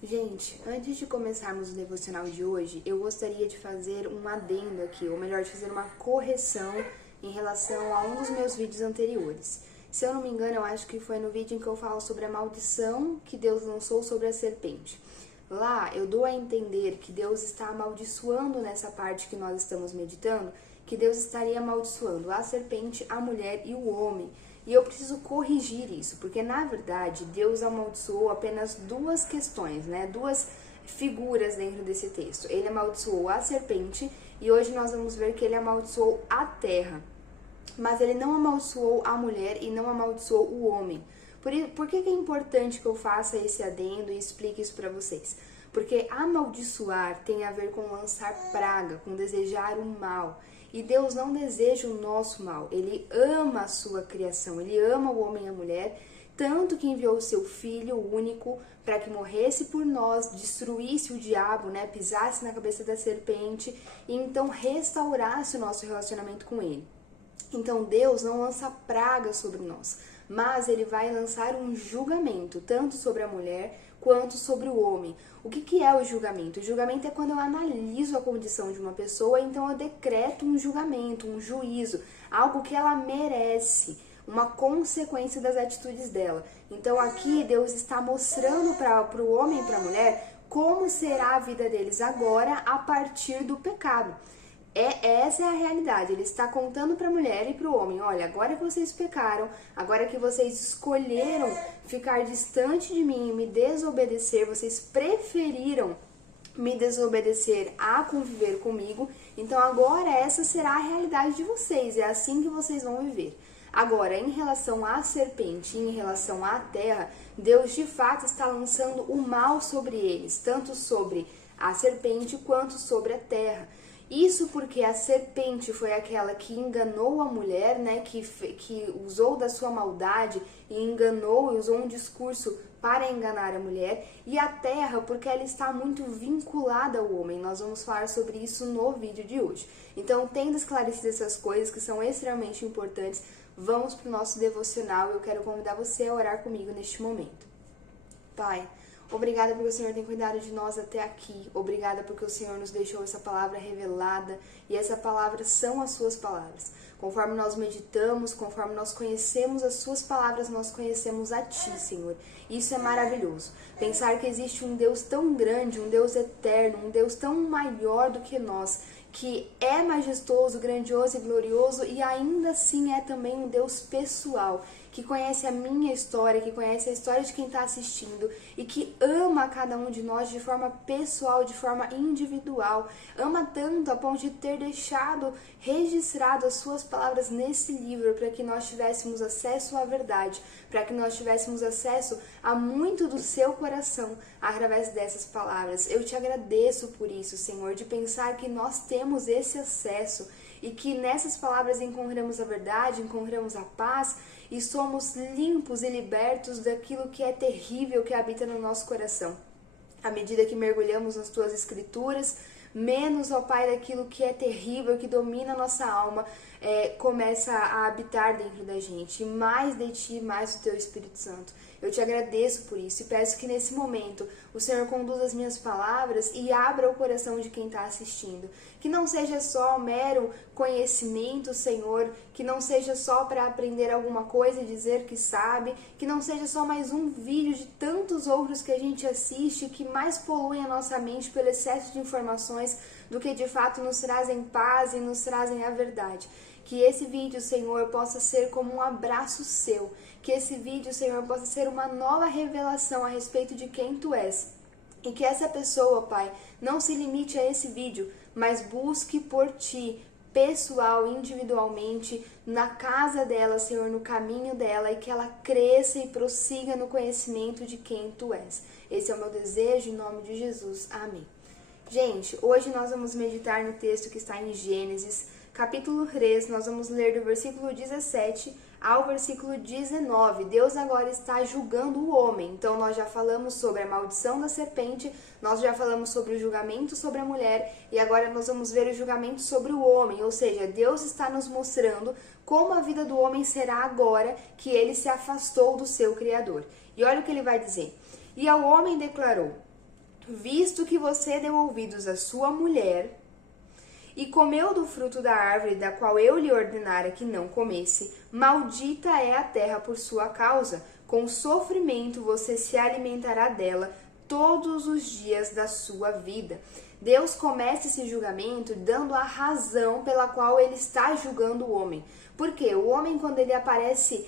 Gente, antes de começarmos o devocional de hoje, eu gostaria de fazer um adendo aqui, ou melhor, de fazer uma correção em relação a um dos meus vídeos anteriores. Se eu não me engano, eu acho que foi no vídeo em que eu falo sobre a maldição que Deus lançou sobre a serpente. Lá eu dou a entender que Deus está amaldiçoando nessa parte que nós estamos meditando, que Deus estaria amaldiçoando a serpente, a mulher e o homem. E eu preciso corrigir isso, porque na verdade Deus amaldiçoou apenas duas questões, né? Duas figuras dentro desse texto. Ele amaldiçoou a serpente e hoje nós vamos ver que ele amaldiçoou a terra. Mas ele não amaldiçoou a mulher e não amaldiçoou o homem. Por que é importante que eu faça esse adendo e explique isso para vocês? Porque amaldiçoar tem a ver com lançar praga, com desejar o mal. E Deus não deseja o nosso mal, Ele ama a sua criação, Ele ama o homem e a mulher, tanto que enviou o seu Filho único para que morresse por nós, destruísse o diabo, né, pisasse na cabeça da serpente e então restaurasse o nosso relacionamento com Ele. Então Deus não lança praga sobre nós, mas Ele vai lançar um julgamento, tanto sobre a mulher quanto sobre o homem. O que é o julgamento? O julgamento é quando eu analiso a condição de uma pessoa, então eu decreto um julgamento, um juízo, algo que ela merece, uma consequência das atitudes dela. Então aqui Deus está mostrando para o homem e para a mulher como será a vida deles agora a partir do pecado. Essa é a realidade. Ele está contando para a mulher e para o homem: olha, agora que vocês pecaram, agora que vocês escolheram ficar distante de mim e me desobedecer, vocês preferiram me desobedecer a conviver comigo, então agora essa será a realidade de vocês, é assim que vocês vão viver. Agora, em relação à serpente e em relação à terra, Deus de fato está lançando o mal sobre eles, tanto sobre a serpente quanto sobre a terra. Isso porque a serpente foi aquela que enganou a mulher, né, que usou da sua maldade e enganou e usou um discurso para enganar a mulher, e a terra porque ela está muito vinculada ao homem. Nós vamos falar sobre isso no vídeo de hoje. Então, tendo esclarecido essas coisas que são extremamente importantes, vamos para o nosso devocional. Eu quero convidar você a orar comigo neste momento. Pai, obrigada porque o Senhor tem cuidado de nós até aqui. Obrigada porque o Senhor nos deixou essa palavra revelada e essa palavra são as suas palavras. Conforme nós meditamos, conforme nós conhecemos as suas palavras, nós conhecemos a Ti, Senhor. Isso é maravilhoso. Pensar que existe um Deus tão grande, um Deus eterno, um Deus tão maior do que nós, que é majestoso, grandioso e glorioso e ainda assim é também um Deus pessoal, que conhece a minha história, que conhece a história de quem está assistindo e que ama cada um de nós de forma pessoal, de forma individual. Ama tanto a ponto de ter deixado registrado as suas palavras nesse livro para que nós tivéssemos acesso à verdade, para que nós tivéssemos acesso a muito do seu coração através dessas palavras. Eu te agradeço por isso, Senhor, de pensar que nós temos esse acesso e que nessas palavras encontramos a verdade, encontramos a paz e somos limpos e libertos daquilo que é terrível que habita no nosso coração. À medida que mergulhamos nas tuas escrituras, menos, ó Pai, daquilo que é terrível, que domina a nossa alma, começa a habitar dentro da gente. E mais de Ti, mais do Teu Espírito Santo. Eu te agradeço por isso e peço que nesse momento o Senhor conduza as minhas palavras e abra o coração de quem está assistindo. Que não seja só um mero conhecimento, Senhor, que não seja só para aprender alguma coisa e dizer que sabe, que não seja só mais um vídeo de tantos outros que a gente assiste que mais poluem a nossa mente pelo excesso de informações do que de fato nos trazem paz e nos trazem a verdade. Que esse vídeo, Senhor, possa ser como um abraço seu. Que esse vídeo, Senhor, possa ser uma nova revelação a respeito de quem Tu és. E que essa pessoa, Pai, não se limite a esse vídeo, mas busque por Ti, pessoal, individualmente, na casa dela, Senhor, no caminho dela, e que ela cresça e prossiga no conhecimento de quem Tu és. Esse é o meu desejo, em nome de Jesus. Amém. Gente, hoje nós vamos meditar no texto que está em Gênesis, capítulo 3, nós vamos ler do versículo 17 ao versículo 19. Deus agora está julgando o homem. Então nós já falamos sobre a maldição da serpente, nós já falamos sobre o julgamento sobre a mulher e agora nós vamos ver o julgamento sobre o homem. Ou seja, Deus está nos mostrando como a vida do homem será agora que ele se afastou do seu Criador. E olha o que ele vai dizer. E ao homem declarou: visto que você deu ouvidos à sua mulher e comeu do fruto da árvore da qual eu lhe ordenara que não comesse, maldita é a terra por sua causa. Com sofrimento você se alimentará dela todos os dias da sua vida. Deus começa esse julgamento dando a razão pela qual ele está julgando o homem. Porque o homem, quando ele aparece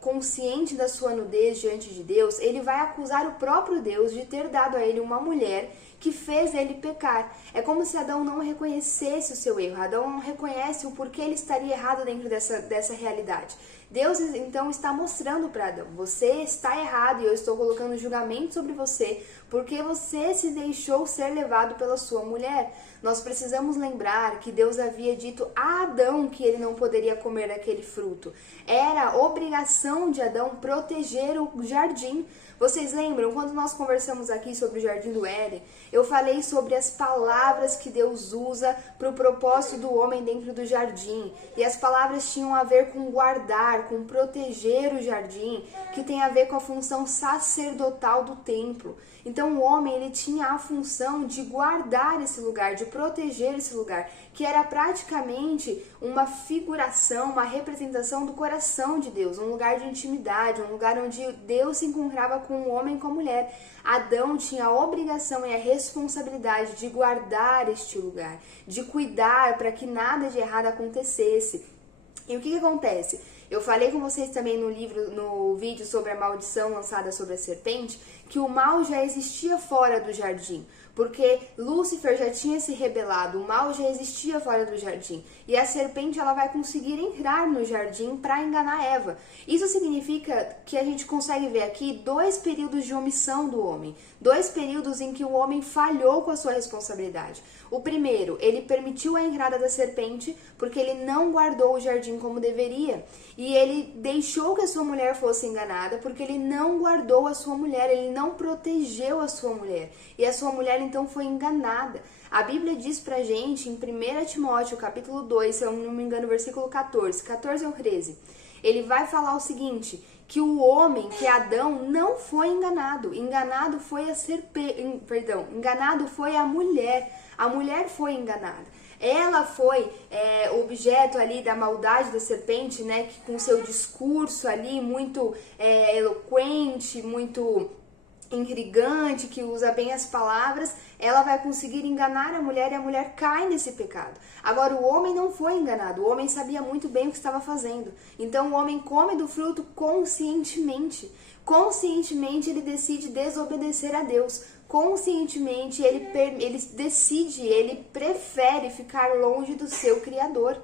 consciente da sua nudez diante de Deus, ele vai acusar o próprio Deus de ter dado a ele uma mulher que fez ele pecar. É como se Adão não reconhecesse o seu erro. Adão não reconhece o porquê ele estaria errado dentro dessa realidade. Deus, então, está mostrando para Adão, você está errado e eu estou colocando julgamento sobre você porque você se deixou ser levado pela sua mulher. Nós precisamos lembrar que Deus havia dito a Adão que ele não poderia comer daquele fruto. Era obrigação de Adão proteger o jardim. Vocês lembram, quando nós conversamos aqui sobre o Jardim do Éden, eu falei sobre as palavras que Deus usa para o propósito do homem dentro do jardim. E as palavras tinham a ver com guardar, com proteger o jardim, que tem a ver com a função sacerdotal do templo. Então o homem, ele tinha a função de guardar esse lugar, de proteger esse lugar, que era praticamente uma figuração, uma representação do coração de Deus, um lugar de intimidade, um lugar onde Deus se encontrava com o homem e com a mulher. Adão tinha a obrigação e a responsabilidade de guardar este lugar, de cuidar para que nada de errado acontecesse. E o que acontece? Eu falei com vocês também no vídeo sobre a maldição lançada sobre a serpente, que o mal já existia fora do jardim, porque Lúcifer já tinha se rebelado, o mal já existia fora do jardim, e a serpente ela vai conseguir entrar no jardim para enganar Eva. Isso significa que a gente consegue ver aqui 2 períodos de omissão do homem, 2 períodos em que o homem falhou com a sua responsabilidade. O primeiro, ele permitiu a entrada da serpente porque ele não guardou o jardim como deveria. E ele deixou que a sua mulher fosse enganada porque ele não guardou a sua mulher, ele não protegeu a sua mulher. E a sua mulher então foi enganada. A Bíblia diz pra gente em 1 Timóteo capítulo 2, se eu não me engano, versículo 14 ou 13. Ele vai falar o seguinte, que o homem, que Adão, não foi enganado. Enganado foi enganado foi a mulher. A mulher foi enganada. Ela foi objeto ali da maldade da serpente, né? Que com seu discurso ali muito eloquente, muito intrigante, que usa bem as palavras, ela vai conseguir enganar a mulher e a mulher cai nesse pecado. Agora, o homem não foi enganado, o homem sabia muito bem o que estava fazendo. Então, o homem come do fruto conscientemente. Conscientemente, ele decide desobedecer a Deus. Conscientemente, ele decide, ele prefere ficar longe do seu Criador.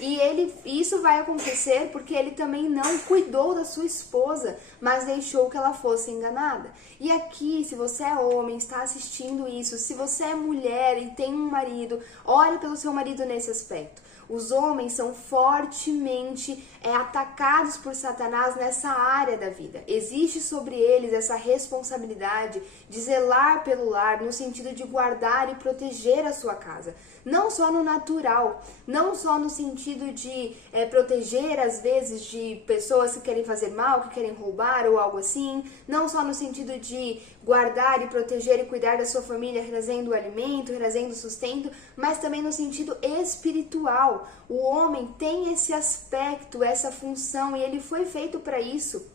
E isso vai acontecer porque ele também não cuidou da sua esposa, mas deixou que ela fosse enganada. E aqui, se você é homem, está assistindo isso, se você é mulher e tem um marido, ore pelo seu marido nesse aspecto. Os homens são fortemente atacados por Satanás nessa área da vida. Existe sobre eles essa responsabilidade de zelar pelo lar, no sentido de guardar e proteger a sua casa. Não só no natural, não só no sentido de proteger, às vezes, de pessoas que querem fazer mal, que querem roubar ou algo assim. Não só no sentido de guardar e proteger e cuidar da sua família, trazendo alimento, trazendo sustento, mas também no sentido espiritual. O homem tem esse aspecto, essa função, e ele foi feito para isso,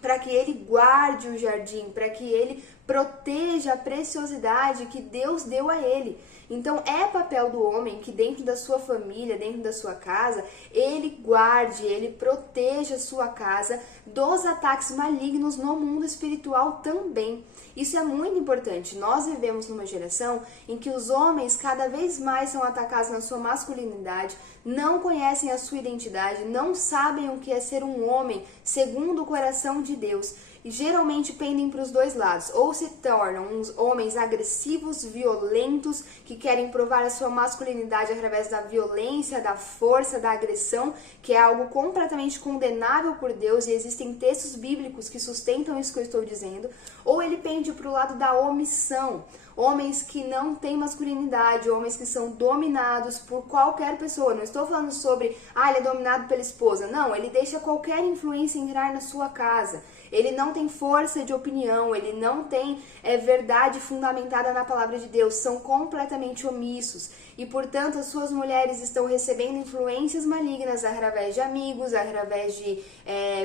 para que ele guarde o jardim, para que ele proteja a preciosidade que Deus deu a ele. Então é papel do homem que dentro da sua família, dentro da sua casa, ele guarde, ele proteja a sua casa dos ataques malignos no mundo espiritual também. Isso é muito importante. Nós vivemos numa geração em que os homens cada vez mais são atacados na sua masculinidade, não conhecem a sua identidade, não sabem o que é ser um homem segundo o coração de Deus. E geralmente pendem para os 2 lados, ou se tornam uns homens agressivos, violentos, que querem provar a sua masculinidade através da violência, da força, da agressão, que é algo completamente condenável por Deus, e existem textos bíblicos que sustentam isso que eu estou dizendo, ou ele pende para o lado da omissão, homens que não têm masculinidade, homens que são dominados por qualquer pessoa. Não estou falando sobre, ele é dominado pela esposa. Não, ele deixa qualquer influência entrar na sua casa. ele não tem força de opinião, ele não tem verdade fundamentada na palavra de Deus, são completamente omissos. E, portanto, as suas mulheres estão recebendo influências malignas através de amigos, através de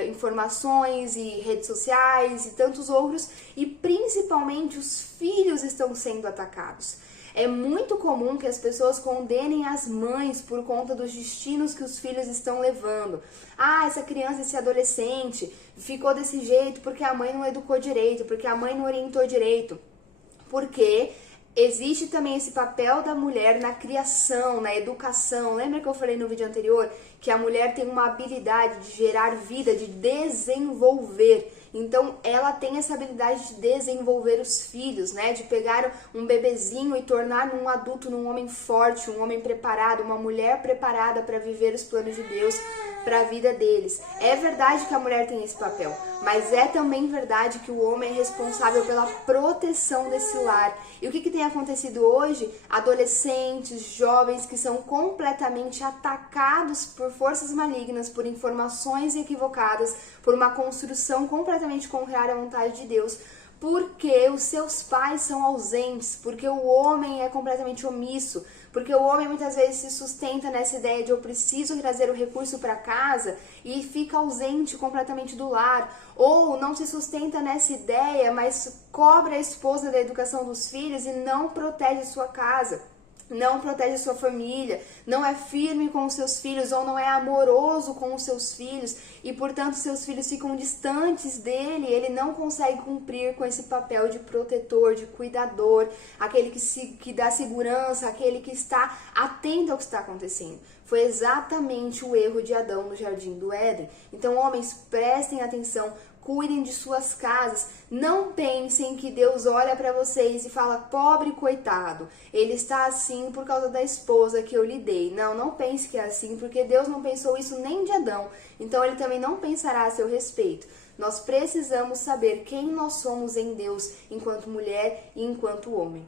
informações e redes sociais e tantos outros, e principalmente os filhos estão sendo atacados. É muito comum que as pessoas condenem as mães por conta dos destinos que os filhos estão levando. Ah, essa criança, esse adolescente ficou desse jeito porque a mãe não educou direito, porque a mãe não orientou direito. Porque existe também esse papel da mulher na criação, na educação. Lembra que eu falei no vídeo anterior que a mulher tem uma habilidade de gerar vida, de desenvolver. Então, ela tem essa habilidade de desenvolver os filhos, né? De pegar um bebezinho e tornar num adulto, num homem forte, um homem preparado, uma mulher preparada para viver os planos de Deus para a vida deles. É verdade que a mulher tem esse papel, mas é também verdade que o homem é responsável pela proteção desse lar. E o que tem acontecido hoje? Adolescentes, jovens que são completamente atacados por forças malignas, por informações equivocadas, por uma construção completamente contrária à vontade de Deus, porque os seus pais são ausentes, porque o homem é completamente omisso, porque o homem muitas vezes se sustenta nessa ideia de eu preciso trazer o recurso para casa e fica ausente completamente do lar, ou não se sustenta nessa ideia, mas cobra a esposa da educação dos filhos e não protege sua casa, não protege sua família, não é firme com os seus filhos ou não é amoroso com os seus filhos e, portanto, seus filhos ficam distantes dele, ele não consegue cumprir com esse papel de protetor, de cuidador, aquele que dá segurança, aquele que está atento ao que está acontecendo. Foi exatamente o erro de Adão no Jardim do Éden. Então, homens, prestem atenção, cuidem de suas casas, não pensem que Deus olha para vocês e fala, pobre coitado, ele está assim por causa da esposa que eu lhe dei. Não, não pense que é assim, porque Deus não pensou isso nem de Adão, então ele também não pensará a seu respeito. Nós precisamos saber quem nós somos em Deus, enquanto mulher e enquanto homem.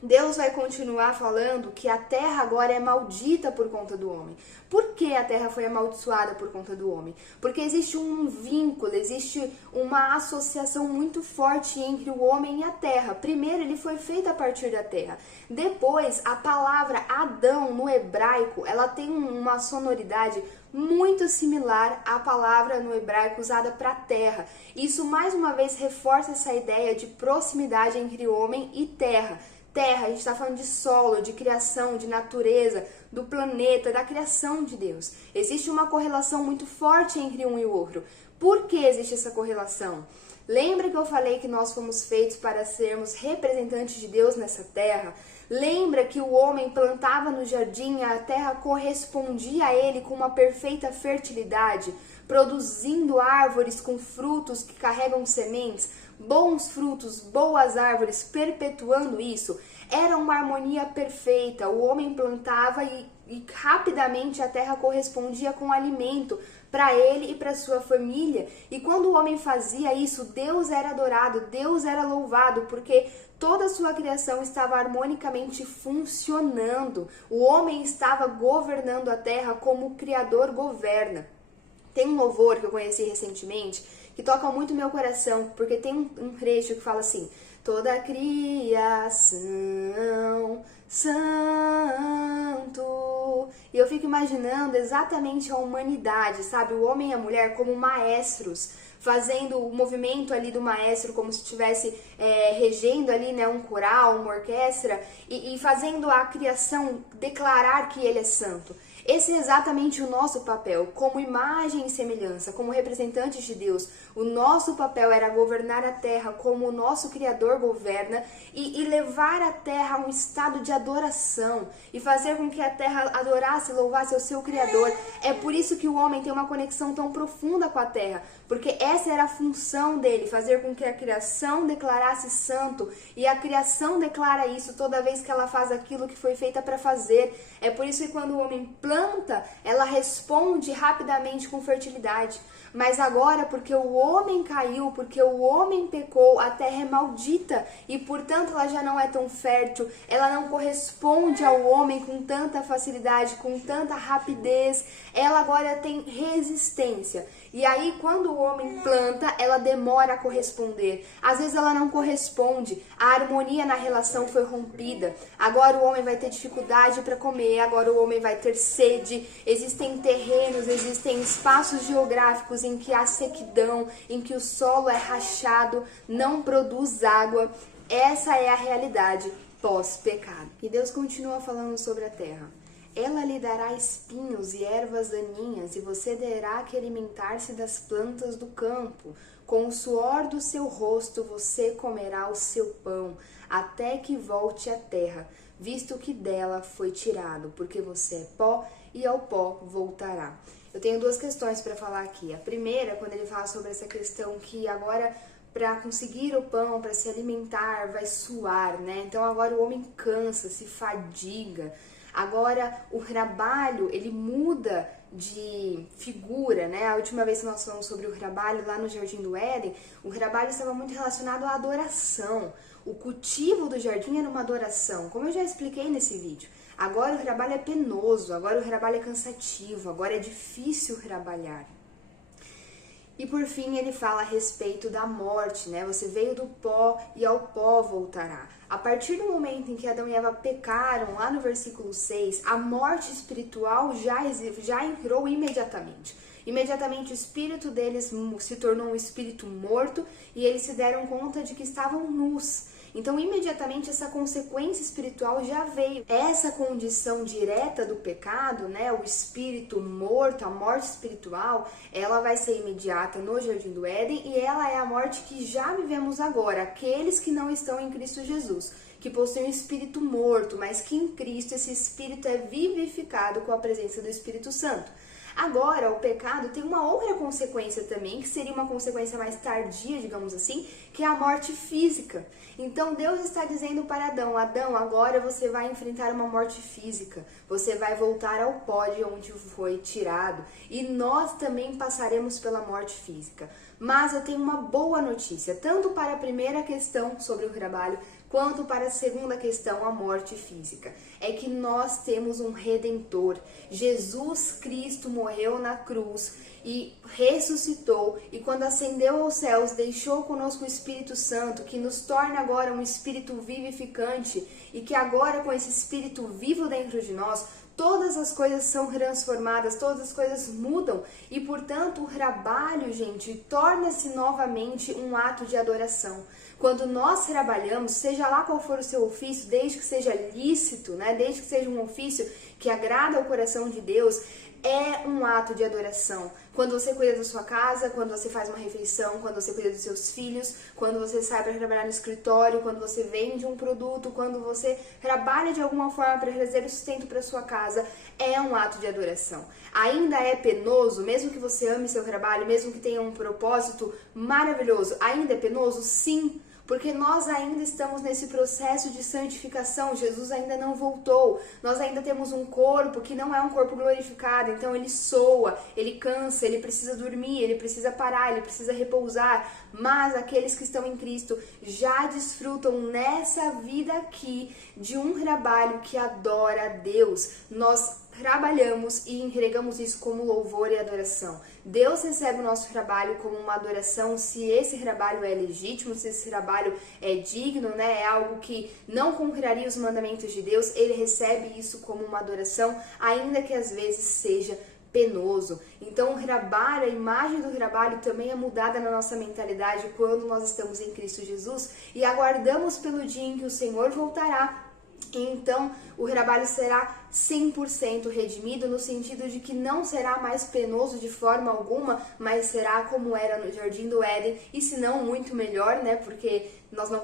Deus vai continuar falando que a terra agora é maldita por conta do homem. Por que a terra foi amaldiçoada por conta do homem? Porque existe um vínculo, existe uma associação muito forte entre o homem e a terra. Primeiro, ele foi feito a partir da terra. Depois, a palavra Adão no hebraico, ela tem uma sonoridade muito similar à palavra no hebraico usada para terra. Isso mais uma vez reforça essa ideia de proximidade entre homem e terra. Terra, a gente está falando de solo, de criação, de natureza, do planeta, da criação de Deus. Existe uma correlação muito forte entre um e o outro. Por que existe essa correlação? Lembra que eu falei que nós fomos feitos para sermos representantes de Deus nessa terra? Lembra que o homem plantava no jardim e a terra correspondia a ele com uma perfeita fertilidade, produzindo árvores com frutos que carregam sementes, bons frutos, boas árvores, perpetuando isso? Era uma harmonia perfeita. O homem plantava e rapidamente a terra correspondia com alimento para ele e para sua família. E quando o homem fazia isso, Deus era adorado, Deus era louvado, porque toda a sua criação estava harmonicamente funcionando. O homem estava governando a terra como o Criador governa. Tem um louvor que eu conheci recentemente que toca muito meu coração, porque tem um trecho que fala assim: toda a criação, santo. E eu fico imaginando exatamente a humanidade, sabe? O homem e a mulher como maestros, fazendo o movimento ali do maestro como se estivesse regendo ali, né, um coral, uma orquestra, e fazendo a criação declarar que ele é santo. Esse é exatamente o nosso papel, como imagem e semelhança, como representantes de Deus. O nosso papel era governar a terra como o nosso Criador governa e levar a terra a um estado de adoração e fazer com que a terra adorasse e louvasse ao seu Criador. É por isso que o homem tem uma conexão tão profunda com a terra, porque essa era a função dele, fazer com que a criação declarasse santo, e a criação declara isso toda vez que ela faz aquilo que foi feita para fazer. É por isso que quando o homem planta, ela responde rapidamente com fertilidade. Mas agora, porque o homem caiu, porque o homem pecou, a terra é maldita e, portanto, ela já não é tão fértil, ela não corresponde ao homem com tanta facilidade, com tanta rapidez, ela agora tem resistência. E aí, quando o homem planta, ela demora a corresponder. Às vezes ela não corresponde, a harmonia na relação foi rompida. Agora o homem vai ter dificuldade para comer, agora o homem vai ter sede. Existem terrenos, existem espaços geográficos em que há sequidão, em que o solo é rachado, não produz água. Essa é a realidade pós-pecado. E Deus continua falando sobre a terra. Ela lhe dará espinhos e ervas daninhas, e você terá que alimentar-se das plantas do campo. Com o suor do seu rosto você comerá o seu pão, até que volte à terra, visto que dela foi tirado, porque você é pó e ao pó voltará. Eu tenho duas questões para falar aqui. A primeira, quando ele fala sobre essa questão que agora, para conseguir o pão, para se alimentar, vai suar, né? Então agora o homem cansa, se fadiga. Agora o trabalho, ele muda de figura, né? A última vez que nós falamos sobre o trabalho lá no Jardim do Éden, o trabalho estava muito relacionado à adoração. O cultivo do jardim era uma adoração, como eu já expliquei nesse vídeo. Agora o trabalho é penoso, agora o trabalho é cansativo, agora é difícil trabalhar. E por fim ele fala a respeito da morte, né? Você veio do pó e ao pó voltará. A partir do momento em que Adão e Eva pecaram, lá no versículo 6, a morte espiritual já entrou imediatamente. Imediatamente o espírito deles se tornou um espírito morto e eles se deram conta de que estavam nus. Então, imediatamente, essa consequência espiritual já veio. Essa condição direta do pecado, né, o espírito morto, a morte espiritual, ela vai ser imediata no Jardim do Éden e ela é a morte que já vivemos agora, aqueles que não estão em Cristo Jesus, que possuem um espírito morto, mas que em Cristo esse espírito é vivificado com a presença do Espírito Santo. Agora, o pecado tem uma outra consequência também, que seria uma consequência mais tardia, digamos assim, que é a morte física. Então, Deus está dizendo para Adão, Adão, agora você vai enfrentar uma morte física, você vai voltar ao pó de onde foi tirado, e nós também passaremos pela morte física. Mas eu tenho uma boa notícia, tanto para a primeira questão sobre o trabalho, quanto para a segunda questão, a morte física. É que nós temos um Redentor. Jesus Cristo morreu na cruz e ressuscitou, e quando ascendeu aos céus, deixou conosco o Espírito Santo, que nos torna agora um Espírito vivificante, e que agora com esse Espírito vivo dentro de nós, todas as coisas são transformadas, todas as coisas mudam e, portanto, o trabalho, gente, torna-se novamente um ato de adoração. Quando nós trabalhamos, seja lá qual for o seu ofício, desde que seja lícito, né, desde que seja um ofício que agrada ao coração de Deus, é um ato de adoração. Quando você cuida da sua casa, quando você faz uma refeição, quando você cuida dos seus filhos, quando você sai para trabalhar no escritório, quando você vende um produto, quando você trabalha de alguma forma para trazer o sustento para sua casa, é um ato de adoração. Ainda é penoso, mesmo que você ame seu trabalho, mesmo que tenha um propósito maravilhoso, ainda é penoso? Sim. Porque nós ainda estamos nesse processo de santificação, Jesus ainda não voltou, nós ainda temos um corpo que não é um corpo glorificado, então ele soa, ele cansa, ele precisa dormir, ele precisa parar, ele precisa repousar, mas aqueles que estão em Cristo já desfrutam nessa vida aqui de um trabalho que adora a Deus. Nós trabalhamos e entregamos isso como louvor e adoração. Deus recebe o nosso trabalho como uma adoração se esse trabalho é legítimo, se esse trabalho é digno, né? É algo que não contraria os mandamentos de Deus. Ele recebe isso como uma adoração, ainda que às vezes seja penoso. Então o trabalho, a imagem do trabalho também é mudada na nossa mentalidade quando nós estamos em Cristo Jesus e aguardamos pelo dia em que o Senhor voltará. Então, o trabalho será 100% redimido, no sentido de que não será mais penoso de forma alguma, mas será como era no Jardim do Éden, e se não muito melhor, né? Porque nós não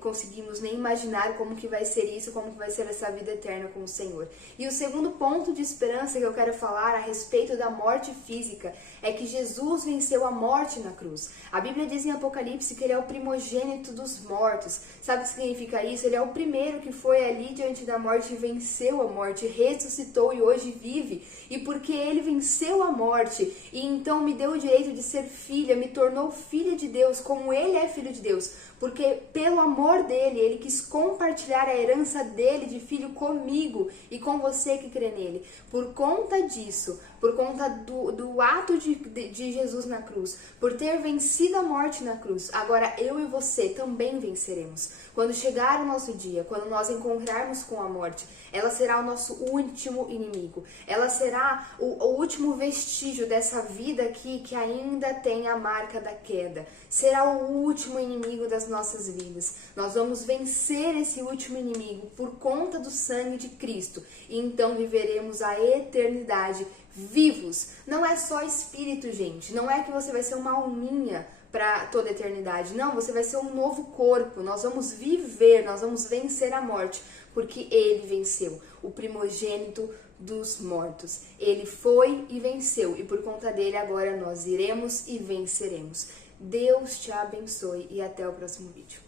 conseguimos nem imaginar como que vai ser isso, como que vai ser essa vida eterna com o Senhor. E o segundo ponto de esperança que eu quero falar a respeito da morte física é que Jesus venceu a morte na cruz. A Bíblia diz em Apocalipse que ele é o primogênito dos mortos. Sabe o que significa isso? Ele é o primeiro que foi ali diante da morte e venceu a morte, ressuscitou e hoje vive. E porque ele venceu a morte e então me deu o direito de ser filha, me tornou filha de Deus, como ele é filho de Deus, porque pelo amor dele, ele quis compartilhar a herança dele de filho comigo e com você que crê nele. Por conta disso, por conta do ato de Jesus na cruz, por ter vencido a morte na cruz, agora eu e você também venceremos. Quando chegar o nosso dia, quando nós encontrarmos com a morte, ela será o nosso último inimigo. Ela será o último vestígio dessa vida aqui que ainda tem a marca da queda. Será o último inimigo das nossas vidas. Nós vamos vencer esse último inimigo por conta do sangue de Cristo. E então viveremos a eternidade vivos. Não é só espírito, gente. Não é que você vai ser uma alminha para toda a eternidade. Não, você vai ser um novo corpo. Nós vamos viver, nós vamos vencer a morte, porque ele venceu, o primogênito dos mortos. Ele foi e venceu, e por conta dele agora nós iremos e venceremos. Deus te abençoe e até o próximo vídeo.